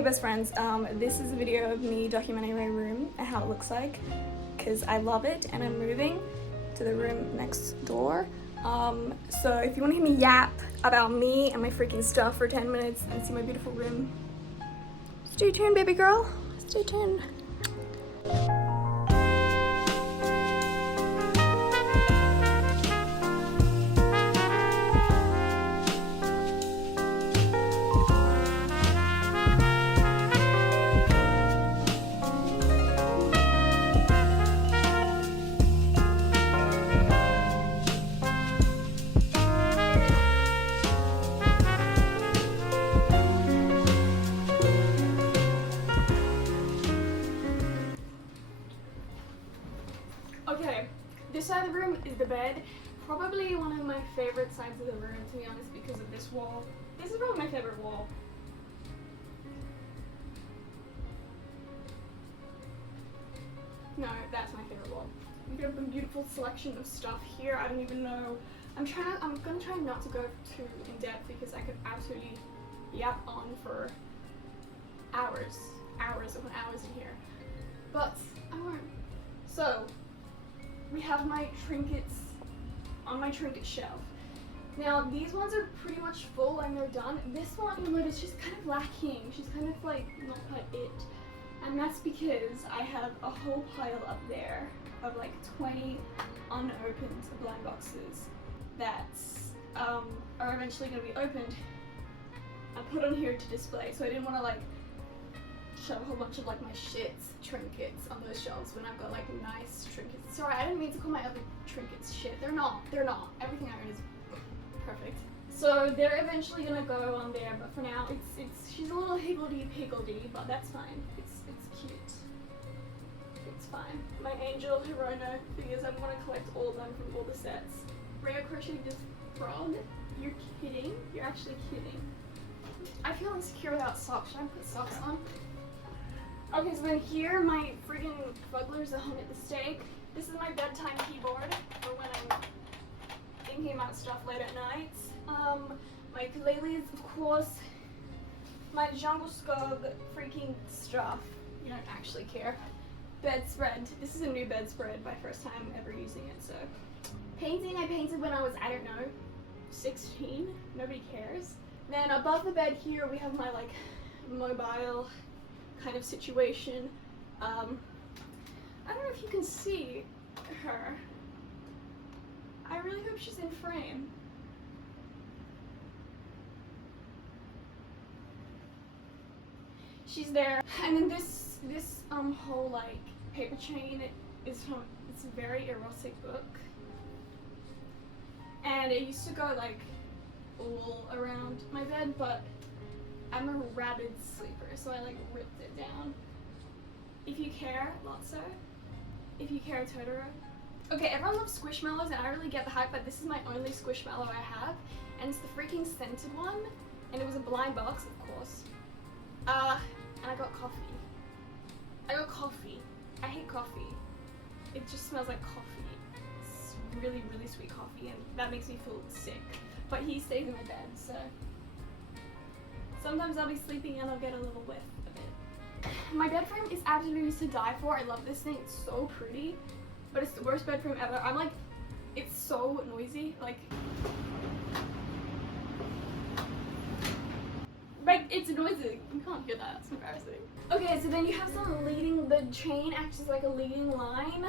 Hey best friends, this is a video of me documenting my room and how it looks like because I love it and I'm moving to the room next door. So if you want to hear me yap about me and my freaking stuff for 10 minutes and see my beautiful room, stay tuned baby girl, stay tuned. Okay, this side of the room is the bed. Probably one of my favorite sides of the room, to be honest, because of this wall. This is probably my favorite wall. No, that's my favorite wall. We have a beautiful selection of stuff here. I don't even know. I'm gonna try not to go too in depth because I could absolutely yap on for hours upon hours in here. But I won't. So we have my trinkets on my trinket shelf. Now these ones are pretty much full and they're done. This one, you'll notice she's kind of lacking. She's kind of like not quite it. And that's because I have a whole pile up there of like 20 unopened blind boxes that are eventually going to be opened and put on here to display. So I didn't want to like shove a whole bunch of like my trinkets on those shelves when I've got like nice trinkets. Sorry, I didn't mean to call my other trinkets shit. They're not. Everything I own is perfect. So they're eventually gonna go on there, but for now she's a little higgledy-piggledy, but that's fine. It's cute. It's fine. My Angel Hirona thing is I'm gonna collect all of them from all the sets. Rhea crocheted this frog. You're kidding? You're actually kidding. I feel insecure without socks. Should I put socks on? Okay, so then here, my friggin' fugglers that hung at the stake. This is my bedtime keyboard for when I'm thinking about stuff late at night. My ukuleles, of course. My Jungle Skog freaking stuff. You don't actually care. Bedspread. This is a new bedspread, my first time ever using it, so. Painting, I painted when I was, I don't know, 16. Nobody cares. Then above the bed here, we have my like mobile kind of situation. I don't know if you can see her. I really hope she's in frame. She's there. And then this whole like paper chain is from, it's a very erotic book. And it used to go like all around my bed, but I'm a rabid sleeper, so I like ripped it down. If you care, Lotso. If you care, Totoro. Okay, everyone loves Squishmallows and I really get the hype, but this is my only Squishmallow I have. And it's the freaking scented one. And it was a blind box, of course. And I got coffee. I hate coffee. It just smells like coffee. It's really, really sweet coffee and that makes me feel sick. But he stays in my bed, so. Sometimes I'll be sleeping and I'll get a little whiff of it. My bed frame is absolutely to die for. I love this thing, it's so pretty. But it's the worst bed frame ever. I'm like, it's so noisy. Like it's noisy. You can't hear that, it's embarrassing. Okay, so then you have some leading, the chain acts as like a leading line.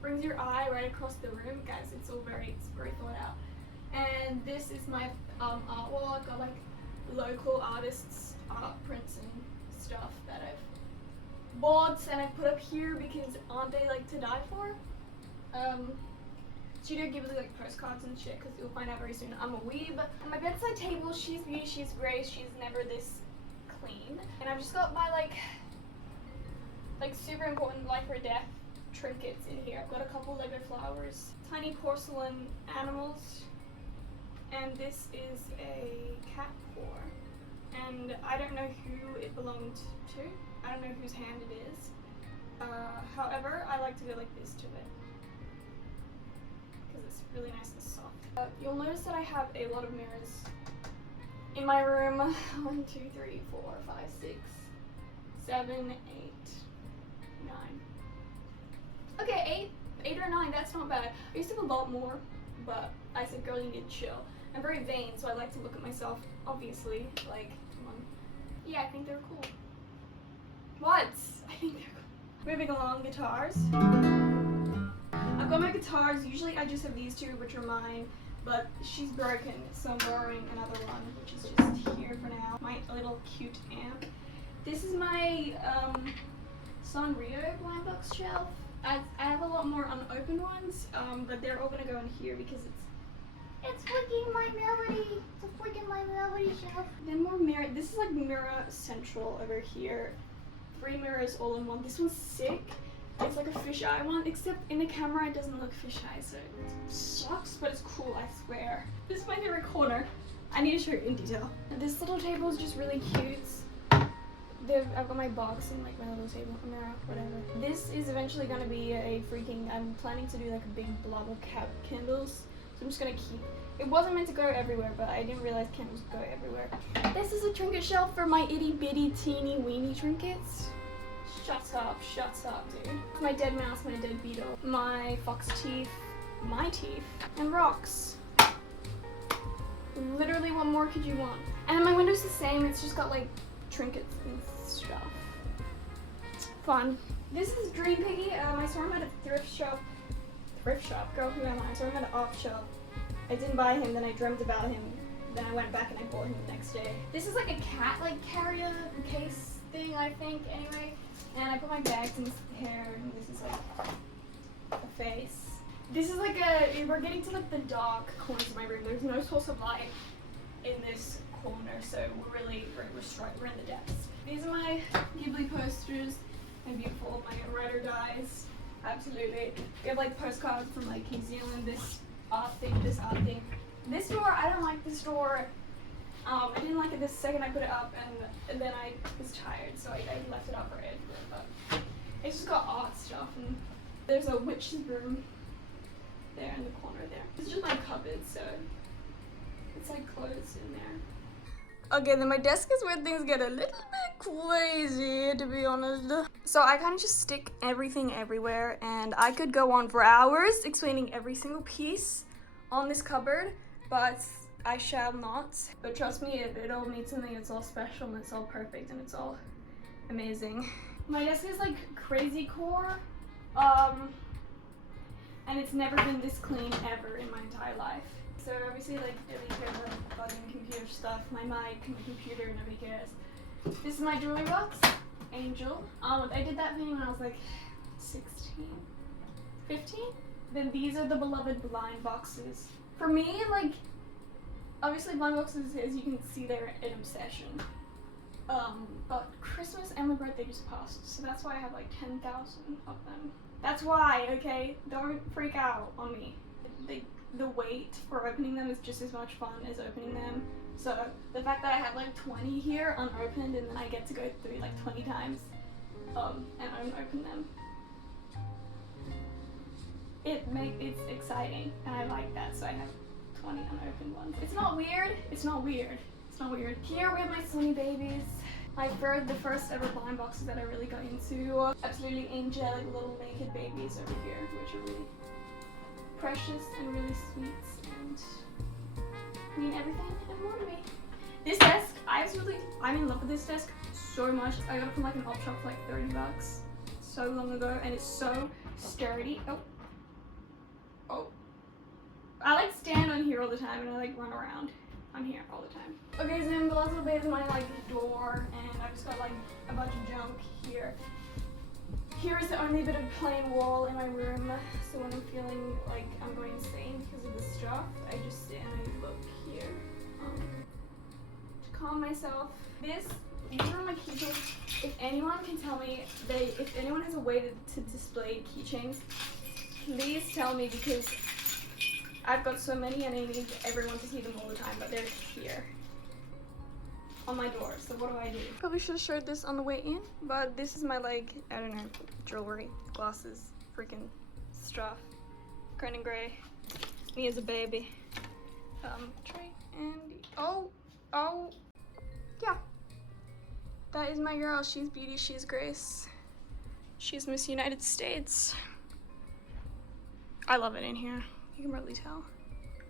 Brings your eye right across the room. Guys, it's very thought out. And this is my art wall. I've got like local artists' art prints and stuff that I've bought and I put up here because aren't they like to die for? Studio Ghibli like postcards and shit because you'll find out very soon I'm a weeb. And my bedside table, she's beauty, she's grace, she's never this clean. And I've just got my like super important life or death trinkets in here. I've got a couple Lego flowers, tiny porcelain animals, and this is a cat paw. And I don't know who it belonged to. I don't know whose hand it is. However, I like to go like this to it because it's really nice and soft. You'll notice that I have a lot of mirrors in my room. 1, 2, 3, 4, 5, 6, 7, 8, 9. Okay, 8 or 9, that's not bad. I used to have a lot more, but I said, girl, you need to chill. I'm very vain, so I like to look at myself, obviously. Like, come on. Yeah, I think they're cool. What? I think they're cool. Moving along, guitars. I've got my guitars. Usually I just have these two, which are mine, but she's broken, so I'm borrowing another one, which is just here for now. My little cute amp. This is my Sanrio blind box shelf. I have a lot more unopened ones, but they're all gonna go in here because it's freaking my melody. It's a freaking my melody shelf. Then more mirror. This is like mirror central over here. 3 mirrors all in one. This one's sick. It's like a fisheye one, except in the camera it doesn't look fisheye, so it sucks, but it's cool, I swear. This is my favorite corner. I need to show you in detail. And this little table is just really cute. I've got my box and like my little table mirror, whatever. This is eventually gonna be a freaking, I'm planning to do like a big blob of candles, so I'm just gonna keep, it wasn't meant to go everywhere, but I didn't realize candles go everywhere. This is a trinket shelf for my itty bitty teeny weeny trinkets. Shut up, dude. My dead mouse, my dead beetle, my fox teeth, my teeth, and rocks. Literally, what more could you want? And my window's the same, it's just got like trinkets and stuff. Fun. This is Dream Piggy. I saw him at a thrift shop. Girl, who am I? I saw him at an op shop. I didn't buy him, then I dreamt about him. Then I went back and I bought him the next day. This is like a cat carrier case thing, I think, anyway. And I put my bags in his hair, and this is like a face. This is like we're getting to like the dark corners of my room. There's no source of light in this corner, so we're in the depths. These are my Ghibli posters. My beautiful, my ride or dies. Absolutely. We have like postcards from like New Zealand, this art thing, this art thing. This door, I don't like this door. I didn't like it the second I put it up, and then I was tired, so I left it up for it. But it's just got art stuff, and there's a witch's room there in the corner there. It's just my cupboard, so it's like clothes in there. Okay, then my desk is where things get a little bit crazy, to be honest. So I kind of just stick everything everywhere, and I could go on for hours explaining every single piece on this cupboard, but I shall not. But trust me, it all means something. It's all special and it's all perfect and it's all amazing. My desk is like crazy core, and it's never been this clean ever in my entire life. So obviously, like, nobody cares about fucking computer stuff. My mic, my computer, nobody cares. This is my jewelry box, Angel. I did that thing when I was like 16, 15. Then these are the beloved blind boxes. For me, like, obviously blind boxes, as you can see, they're an obsession. But Christmas and my birthday just passed, so that's why I have like 10,000 of them. That's why, okay? Don't freak out on me. The wait for opening them is just as much fun as opening them. So the fact that I have like 20 here unopened, and then I get to go through like 20 times and unopen them, it's exciting, and I like that. So I have 20 unopened ones. It's not weird. It's not weird. It's not weird. Here we have my Sony babies. The first ever blind boxes that I really got into. Absolutely angelic little naked babies over here, which are really precious and really sweet and mean everything and more to me. This desk, I'm in love with this desk so much. I got it from like an op shop for like 30 bucks so long ago, and it's so sturdy. Oh. I like stand on here all the time, and I like run around on here all the time. Okay, so then the last little bit is my like door, and I've just got like a bunch of junk here. Here is the only bit of plain wall in my room, so when I'm feeling like I'm going insane because of this stuff, I just sit and I look here to calm myself. These are my keychains. If anyone can tell me, if anyone has a way to display keychains, please tell me, because I've got so many and I need everyone to see them all the time, but they're here on my door, so what do I do? Probably should have showed this on the way in, but this is my like, I don't know, jewelry, glasses, freaking stuff. Green and gray. Me as a baby. Tray and yeah. That is my girl. She's beauty, she's grace. She's Miss United States. I love it in here. You can probably tell.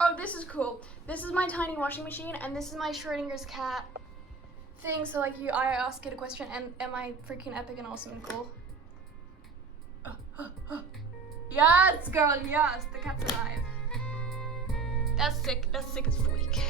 Oh, this is cool. This is my tiny washing machine, and this is my Schrodinger's cat thing. So like I ask it a question, and am I freaking epic and awesome and cool? Yes, girl, yes. The cat's alive. That's sick. That's sick as freak.